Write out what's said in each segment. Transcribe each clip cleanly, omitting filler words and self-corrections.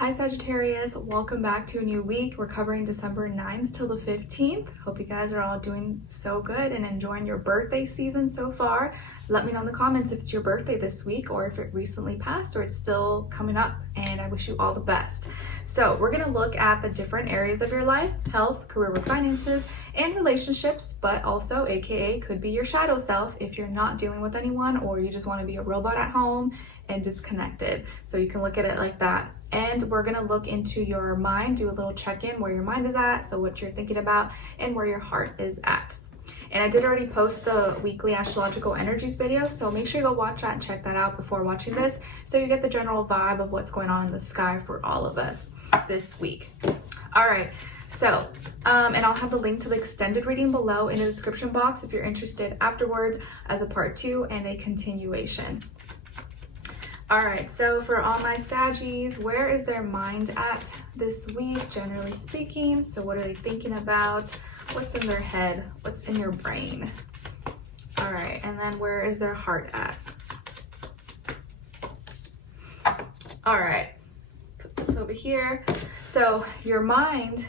Hi Sagittarius, welcome back to a new week. We're covering December 9th till the 15th. Hope you guys are all doing so good and enjoying your birthday season so far. Let me know in the comments if it's your birthday this week or if it recently passed or it's still coming up, and I wish you all the best. So we're going to look at the different areas of your life: health, career or finances, and relationships, but also aka could be your shadow self if you're not dealing with anyone or you just want to be a robot at home and disconnected. So you can look at it like that. And we're gonna look into your mind, do a little check-in where your mind is at, so what you're thinking about, and where your heart is at. And I did already post the weekly astrological energies video, so make sure you go watch that and check that out before watching this, so you get the general vibe of what's going on in the sky for all of us this week. All right, so, and I'll have the link to the extended reading below in the description box if you're interested afterwards as a part 2 and a continuation. All right, so for all my Saggies, where is their mind at this week, generally speaking? So what are they thinking about? What's in their head? What's in your brain? All right, and then where is their heart at? All right, put this over here. So your mind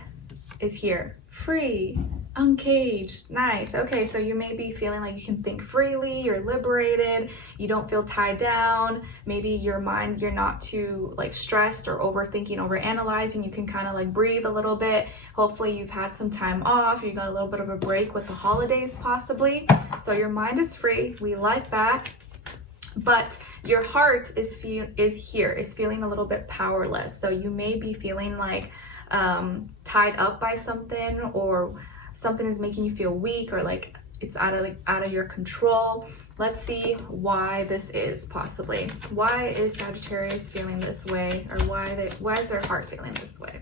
is here, free, uncaged, nice. Okay, so you may be feeling like you can think freely, you're liberated, you don't feel tied down. Maybe your mind, you're not too like stressed or overthinking, overanalyzing. You can kind of like breathe a little bit. Hopefully you've had some time off, you got a little bit of a break with the holidays possibly. So your mind is free, we like that. But your heart is feeling a little bit powerless. So you may be feeling like tied up by something, or something is making you feel weak, or like it's out of your control. Let's see why this is possibly. Why is Sagittarius feeling this way, or why is their heart feeling this way?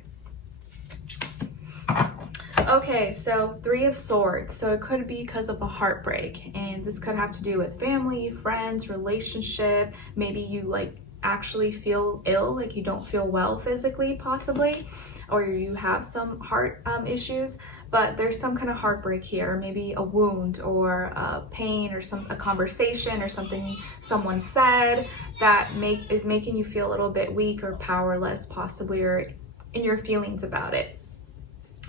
Okay, so 3 of Swords. So it could be because of a heartbreak, and this could have to do with family, friends, relationship. Maybe you like actually feel ill, like you don't feel well physically possibly, or you have some heart issues, but there's some kind of heartbreak here, maybe a wound or a pain or a conversation or something someone said that is making you feel a little bit weak or powerless possibly, or in your feelings about it.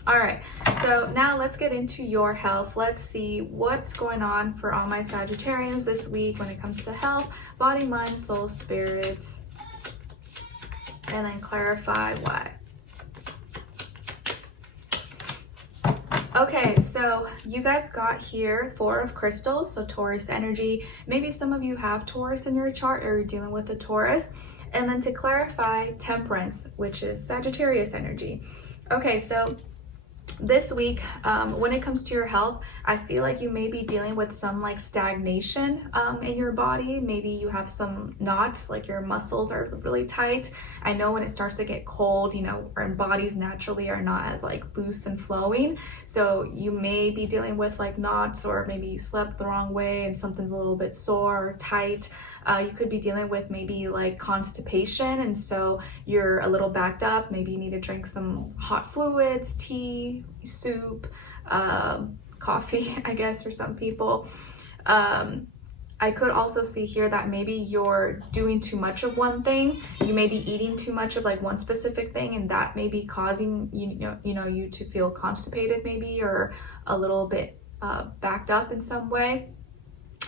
All right, so now let's get into your health. Let's see what's going on for all my Sagittarians this week when it comes to health, body, mind, soul, spirit, and then clarify why. Okay, so you guys got here 4 of crystals, so Taurus energy. Maybe some of you have Taurus in your chart or you're dealing with a Taurus. And then to clarify, Temperance, which is Sagittarius energy. Okay, so this week, when it comes to your health, I feel like you may be dealing with some like stagnation in your body. Maybe you have some knots, like your muscles are really tight. I know when it starts to get cold, you know, our bodies naturally are not as like loose and flowing. So you may be dealing with like knots, or maybe you slept the wrong way and something's a little bit sore or tight. You could be dealing with maybe like constipation, and so you're a little backed up. Maybe you need to drink some hot fluids, tea, soup, coffee, I guess, for some people. I could also see here that maybe you're doing too much of one thing. You may be eating too much of like one specific thing, and that may be causing you to feel constipated maybe, or a little bit backed up in some way.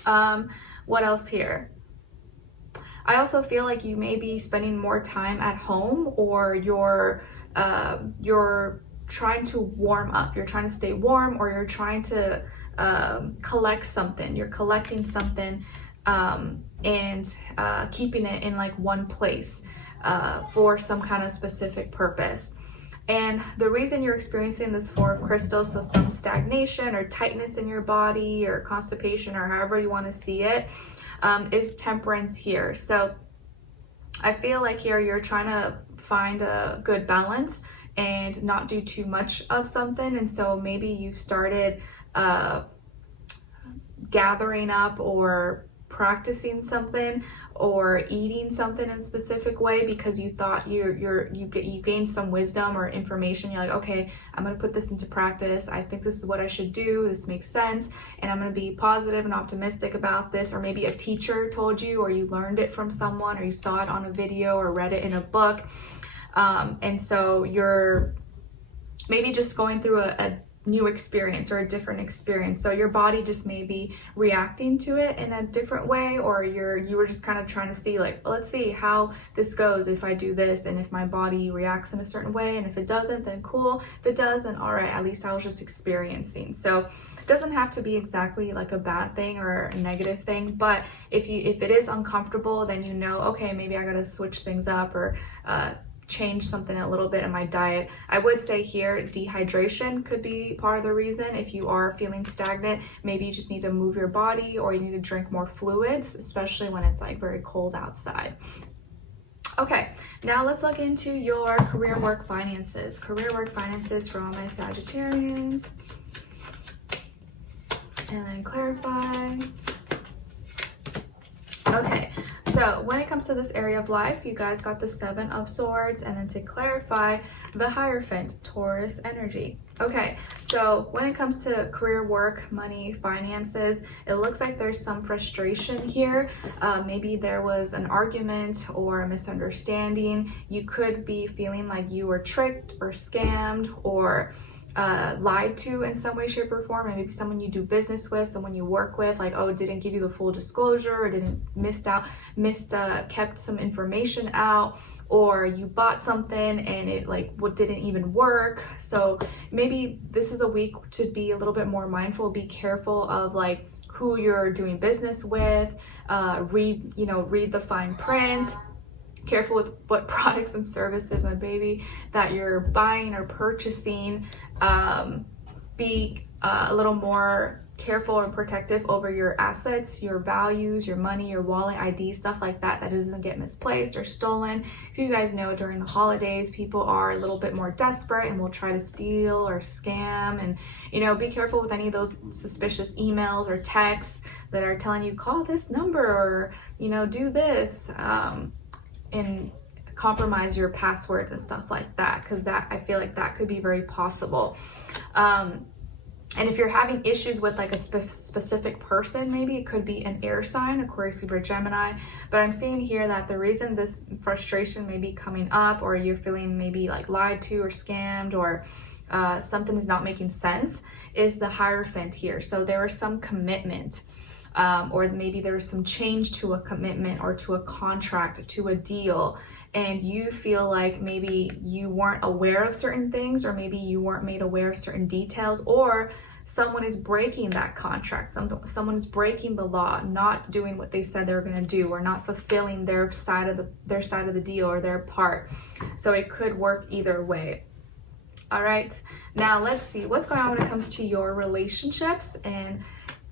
What else here? I also feel like you may be spending more time at home, or you're trying to warm up, you're trying to stay warm, or you're trying to collect something. You're collecting something and keeping it in like one place for some kind of specific purpose. And the reason you're experiencing this 4 of crystals, so some stagnation or tightness in your body or constipation or however you want to see it, is Temperance here. So I feel like here you're trying to find a good balance and not do too much of something. And so maybe you've started gathering up or practicing something or eating something in a specific way because you thought you gained some wisdom or information. You're like, okay, I'm gonna put this into practice. I think this is what I should do. This makes sense, and I'm gonna be positive and optimistic about this. Or maybe a teacher told you, or you learned it from someone, or you saw it on a video or read it in a book. And so you're maybe just going through a new experience or a different experience. So your body just may be reacting to it in a different way, or you were just kind of trying to see like, let's see how this goes if I do this, and if my body reacts in a certain way, and if it doesn't, then cool. If it does, then all right, at least I was just experiencing. So it doesn't have to be exactly like a bad thing or a negative thing, but if it is uncomfortable, then you know, okay, maybe I gotta switch things up or change something a little bit in my diet. I would say here dehydration could be part of the reason. If you are feeling stagnant, maybe you just need to move your body, or you need to drink more fluids, especially when it's like very cold outside. Okay, now let's look into your career, work, finances. Career, work, finances for all my Sagittarians. And then clarify. Okay, so when it comes to this area of life, you guys got the 7 of Swords, and then to clarify, the Hierophant, Taurus energy. Okay, so when it comes to career, work, money, finances, it looks like there's some frustration here. Maybe there was an argument or a misunderstanding. You could be feeling like you were tricked or scammed or lied to in some way, shape, or form. And maybe someone you do business with, someone you work with, like, oh, didn't give you the full disclosure, or didn't kept some information out, or you bought something and it like didn't even work. So maybe this is a week to be a little bit more mindful, be careful of like who you're doing business with, read the fine print. Careful with what products and services, my baby, that you're buying or purchasing. Be a little more careful and protective over your assets, your values, your money, your wallet, ID, stuff like that, that doesn't get misplaced or stolen. Because you guys know during the holidays, people are a little bit more desperate and will try to steal or scam. And, be careful with any of those suspicious emails or texts that are telling you, call this number, or, do this. And compromise your passwords and stuff like that, because I feel like that could be very possible. And if you're having issues with like a specific person, maybe it could be an air sign, Aquarius, Libra, Gemini. But I'm seeing here that the reason this frustration may be coming up, or you're feeling maybe like lied to or scammed, or something is not making sense, is the Hierophant here. So there is some commitment. Or maybe there's some change to a commitment or to a contract, to a deal, and you feel like maybe you weren't aware of certain things, or maybe you weren't made aware of certain details, or someone is breaking that contract. Someone is breaking the law, not doing what they said they were going to do, or not fulfilling their side of the deal or their part. So it could work either way. All right, now let's see what's going on when it comes to your relationships. And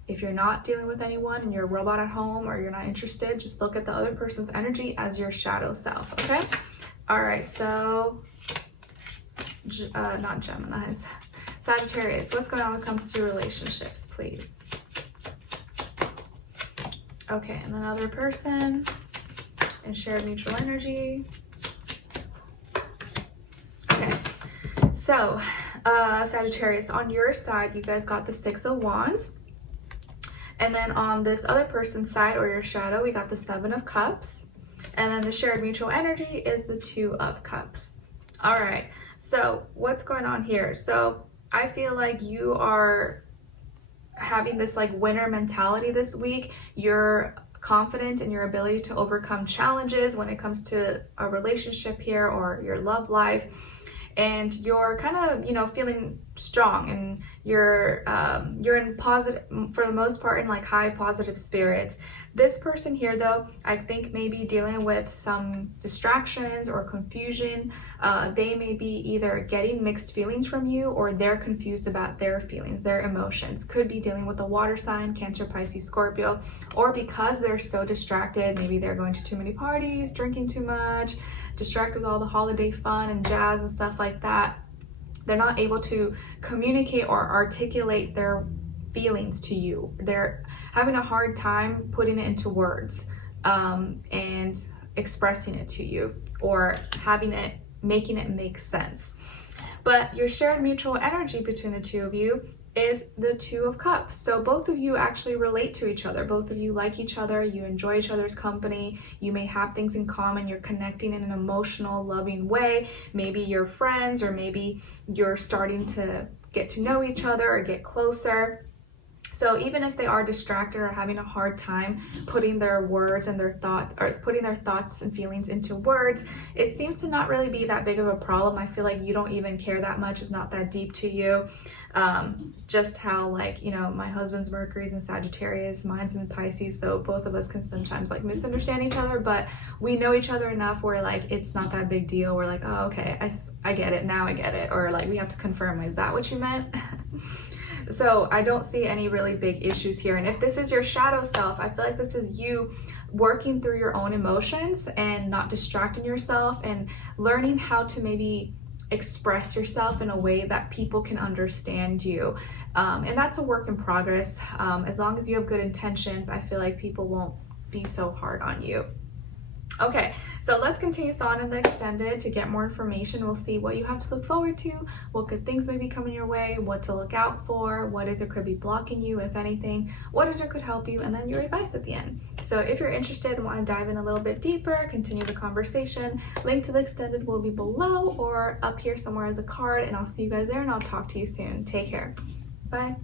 if you're not dealing with anyone and you're a robot at home, or you're not interested, just look at the other person's energy as your shadow self, okay? All right, so, not Geminis, Sagittarius, what's going on when it comes to relationships, please? Okay, and another person, and shared mutual energy. Okay, so, Sagittarius, on your side, you guys got the 6 of Wands. And then on this other person's side, or your shadow, we got the 7 of Cups. And then the shared mutual energy is the 2 of Cups. All right, so what's going on here? So I feel like you are having this like winner mentality this week. You're confident in your ability to overcome challenges when it comes to a relationship here, or your love life. And you're kind of, feeling strong, and you're in positive, for the most part, in like high positive spirits. This person here, though, I think may be dealing with some distractions or confusion. They may be either getting mixed feelings from you, or they're confused about their feelings, their emotions. Could be dealing with a water sign, Cancer, Pisces, Scorpio, or because they're so distracted, maybe they're going to too many parties, drinking too much, distracted with all the holiday fun and jazz and stuff like that. They're not able to communicate or articulate their feelings to you. They're having a hard time putting it into words and expressing it to you, or making it make sense. But your shared mutual energy between the two of you is the Two of Cups. So both of you actually relate to each other. Both of you like each other, you enjoy each other's company, you may have things in common, you're connecting in an emotional, loving way. Maybe you're friends, or maybe you're starting to get to know each other or get closer. So even if they are distracted or having a hard time putting their words and their thoughts, or putting their thoughts and feelings into words, it seems to not really be that big of a problem. I feel like you don't even care that much. It's not that deep to you. Just how, like, you know, my husband's Mercury's in Sagittarius, mine's in Pisces, so both of us can sometimes like misunderstand each other, but we know each other enough where like it's not that big deal. We're like, oh, okay, I get it, now I get it. Or like we have to confirm, is that what you meant? So I don't see any really big issues here. And if this is your shadow self, I feel like this is you working through your own emotions and not distracting yourself and learning how to maybe express yourself in a way that people can understand you. And that's a work in progress. As long as you have good intentions, I feel like people won't be so hard on you. Okay, so let's continue on in the extended to get more information. We'll see what you have to look forward to, what good things may be coming your way, what to look out for, what is or could be blocking you, if anything, what is or could help you, and then your advice at the end. So if you're interested and want to dive in a little bit deeper, continue the conversation, link to the extended will be below or up here somewhere as a card, and I'll see you guys there, and I'll talk to you soon. Take care. Bye.